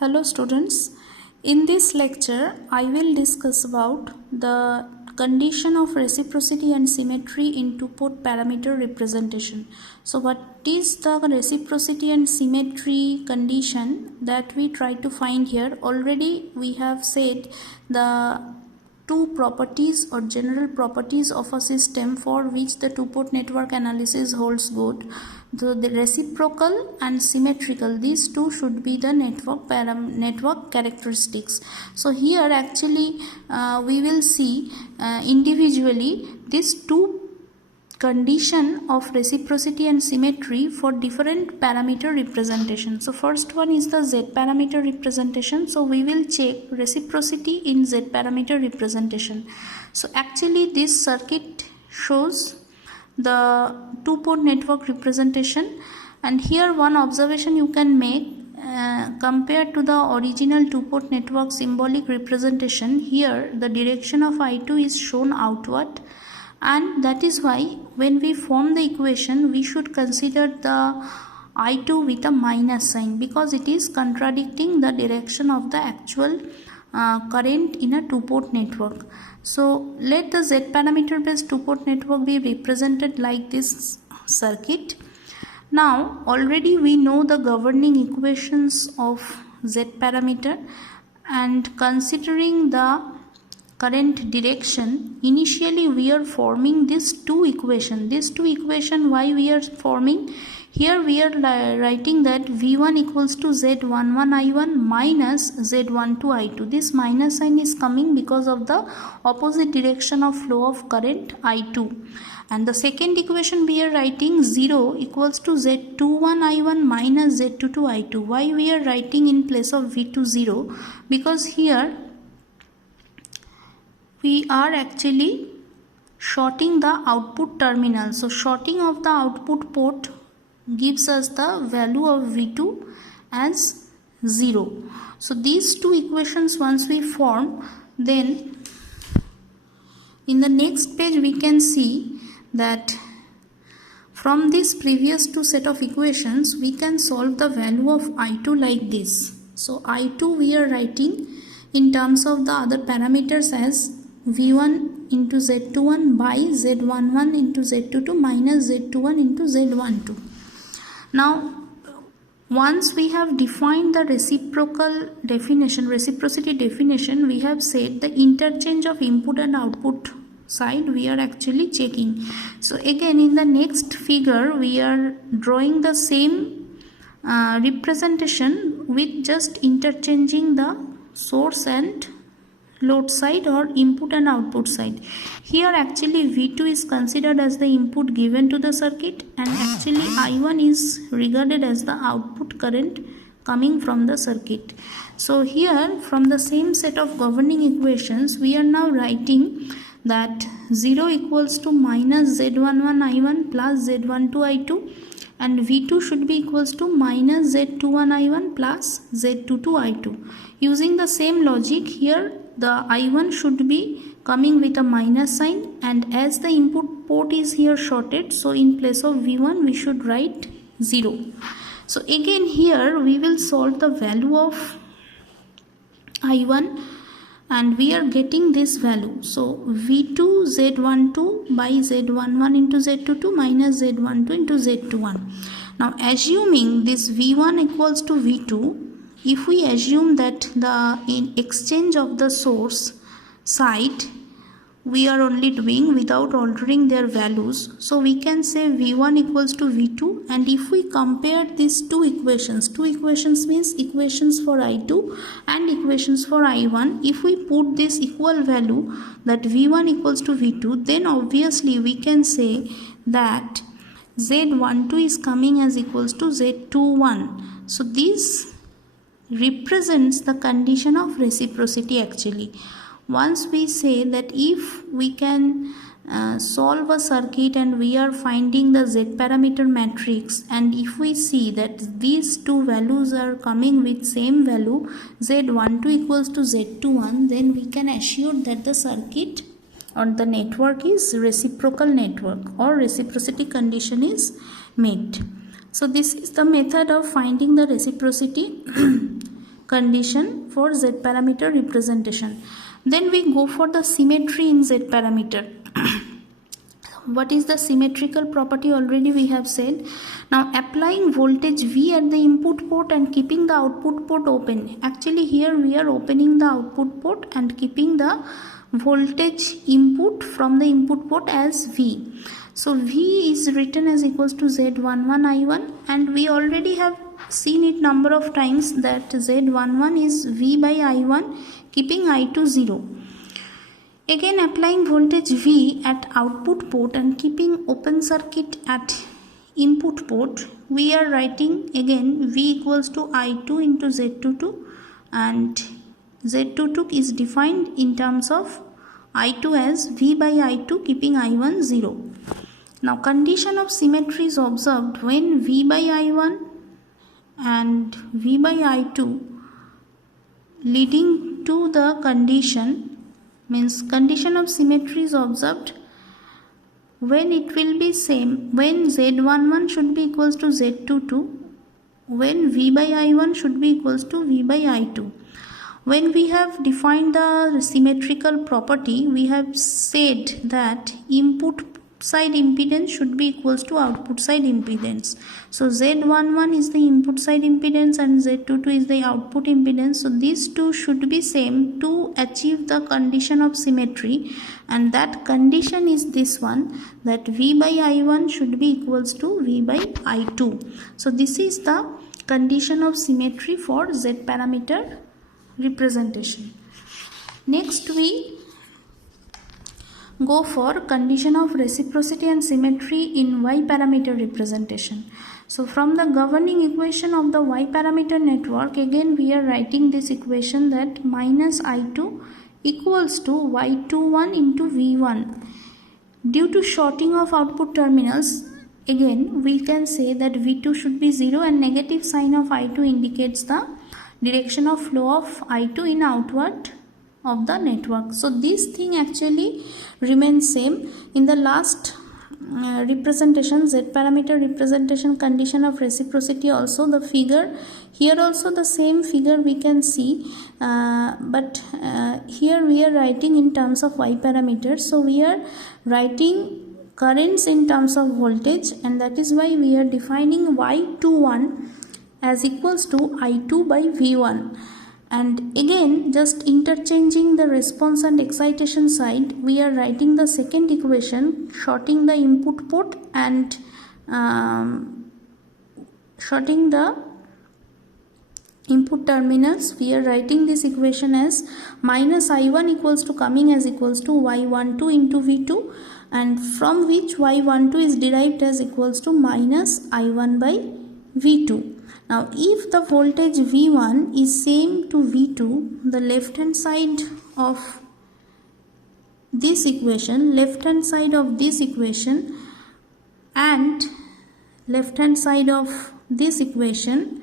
Hello students, in this lecture I will discuss about the condition of reciprocity and symmetry in two-port parameter representation. So what is the reciprocity and symmetry condition that we try to find here? Already we have said the two properties or general properties of a system for which the two-port network analysis holds good. So the reciprocal and symmetrical, these two should be the network characteristics. So here actually we will see individually these two condition of reciprocity and symmetry for different parameter representation. So first one is the Z parameter representation. So we will check reciprocity in Z parameter representation. So actually this circuit shows the two-port network representation, and here one observation you can make compared to the original two-port network symbolic representation. Here the direction of I2 is shown outward, and that is why when we form the equation we should consider the I2 with a minus sign, because it is contradicting the direction of the actual current in a two-port network. So let the Z parameter based two-port network be represented like this circuit. Now already we know the governing equations of Z parameter, and considering the current direction, initially we are forming these two equations. Why we are forming? Here we are writing that V1 equals to Z11I1 minus Z12I2. This minus sign is coming because of the opposite direction of flow of current I2. And the second equation we are writing 0 equals to Z21I1 minus Z22I2. Why we are writing in place of V2 0? Because here we are actually shorting the output terminal. So shorting of the output port gives us the value of V2 as 0. So these two equations once we form, then in the next page we can see that from this previous two set of equations we can solve the value of I2 like this. So I2 we are writing in terms of the other parameters as V1 into Z21 by Z11 into Z22 minus Z21 into Z12. Now once we have defined the reciprocity definition, we have said the interchange of input and output side we are actually checking. So again in the next figure we are drawing the same representation with just interchanging the source and load side or input and output side. Here actually V2 is considered as the input given to the circuit, and actually I1 is regarded as the output current coming from the circuit. So here from the same set of governing equations we are now writing that 0 equals to minus Z11I1 plus Z12I2, and V2 should be equals to minus Z21I1 plus Z22I2. Using the same logic, here the I1 should be coming with a minus sign, and as the input port is here shorted, so in place of V1 we should write 0. So again here we will solve the value of I1 and we are getting this value. So V2 Z12 by Z11 into Z22 minus Z12 into Z21. Now assuming this V1 equals to V2, if we assume that in exchange of the source side we are only doing without altering their values, so we can say V1 equals to V2, and if we compare these two equations means equations for I2 and equations for I1, if we put this equal value that V1 equals to V2, then obviously we can say that Z12 is coming as equals to Z21. So this represents the condition of reciprocity actually. Once we say that if we can solve a circuit and we are finding the Z parameter matrix, and if we see that these two values are coming with same value Z12 equals to Z21, then we can assure that the circuit or the network is reciprocal network or reciprocity condition is met. So this is the method of finding the reciprocity condition for Z parameter representation. Then we go for the symmetry in Z parameter. What is the symmetrical property? Already we have said. Now applying voltage V at the input port and keeping the output port open. Actually here we are opening the output port and keeping the voltage input from the input port as V. So V is written as equals to Z11 I1, and we already have seen it number of times that Z11 is V by I1 keeping I2 0. Again applying voltage V at output port and keeping open circuit at input port, we are writing again V equals to I2 into Z22, and Z22 is defined in terms of I2 as V by I2 keeping I1 0. Now condition of symmetry is observed when V by I1 and V by I2 leading to the condition, means condition of symmetry is observed when it will be same, when Z11 should be equals to Z22, when V by I1 should be equals to V by I2. When we have defined the symmetrical property, we have said that input side impedance should be equals to output side impedance. So Z11 is the input side impedance and Z22 is the output impedance. So these two should be same to achieve the condition of symmetry, and that condition is this one, that V by I1 should be equals to V by I2. So this is the condition of symmetry for Z parameter representation. Next we go for condition of reciprocity and symmetry in Y parameter representation. So from the governing equation of the Y parameter network, again we are writing this equation that minus I2 equals to Y21 into V1. Due to shorting of output terminals, again we can say that V2 should be 0, and negative sign of I2 indicates the direction of flow of I2 in outward of the network. So this thing actually remains same in the last representation, Z parameter representation condition of reciprocity. Also the figure here, also the same figure we can see, but here we are writing in terms of Y parameters. So we are writing currents in terms of voltage, and that is why we are defining Y21 as equals to I2 by V1. And again, just interchanging the response and excitation side, we are writing the second equation, shorting the input port and shorting the input terminals. We are writing this equation as minus I1 equals to coming as equals to Y12 into V2, and from which Y12 is derived as equals to minus I1 by V2. Now if the voltage V1 is same to V2, the left hand side of this equation, and left hand side of this equation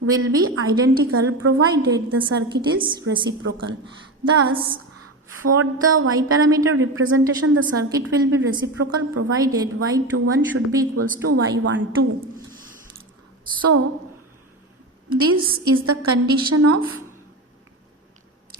will be identical provided the circuit is reciprocal. Thus for the Y parameter representation, the circuit will be reciprocal provided Y21 should be equals to Y12. So this is the condition of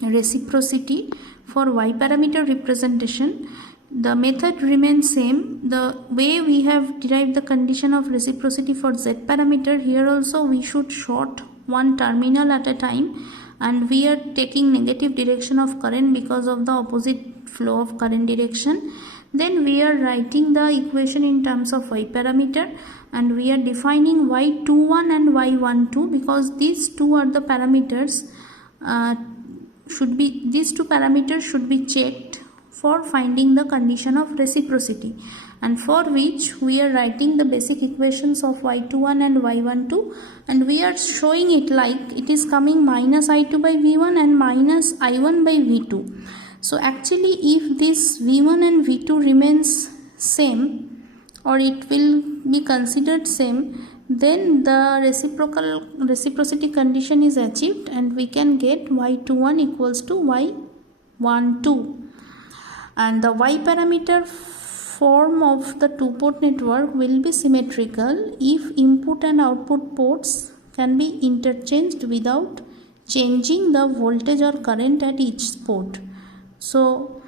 reciprocity for Y parameter representation. The method remains same. The way we have derived the condition of reciprocity for Z parameter, here also we should short one terminal at a time, and we are taking negative direction of current because of the opposite flow of current direction. Then we are writing the equation in terms of Y parameter, and we are defining Y21 and Y12 because these two are the parameters these two parameters should be checked for finding the condition of reciprocity, and for which we are writing the basic equations of Y21 and Y12, and we are showing it like it is coming minus I2 by V1 and minus I1 by V2. So actually if this V1 and V2 remains same, or it will be considered same, then the reciprocity condition is achieved, and we can get Y21 equals to Y12. And the Y parameter form of the two-port network will be symmetrical if input and output ports can be interchanged without changing the voltage or current at each port. So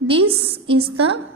this is the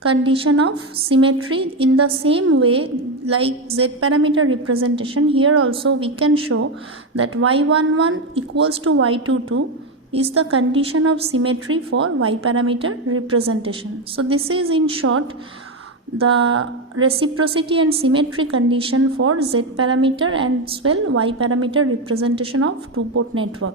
condition of symmetry. In the same way, like Z parameter representation, here also we can show that y11 equals to y22 is the condition of symmetry for Y parameter representation. So this is in short the reciprocity and symmetry condition for Z parameter and as well Y parameter representation of two-port network.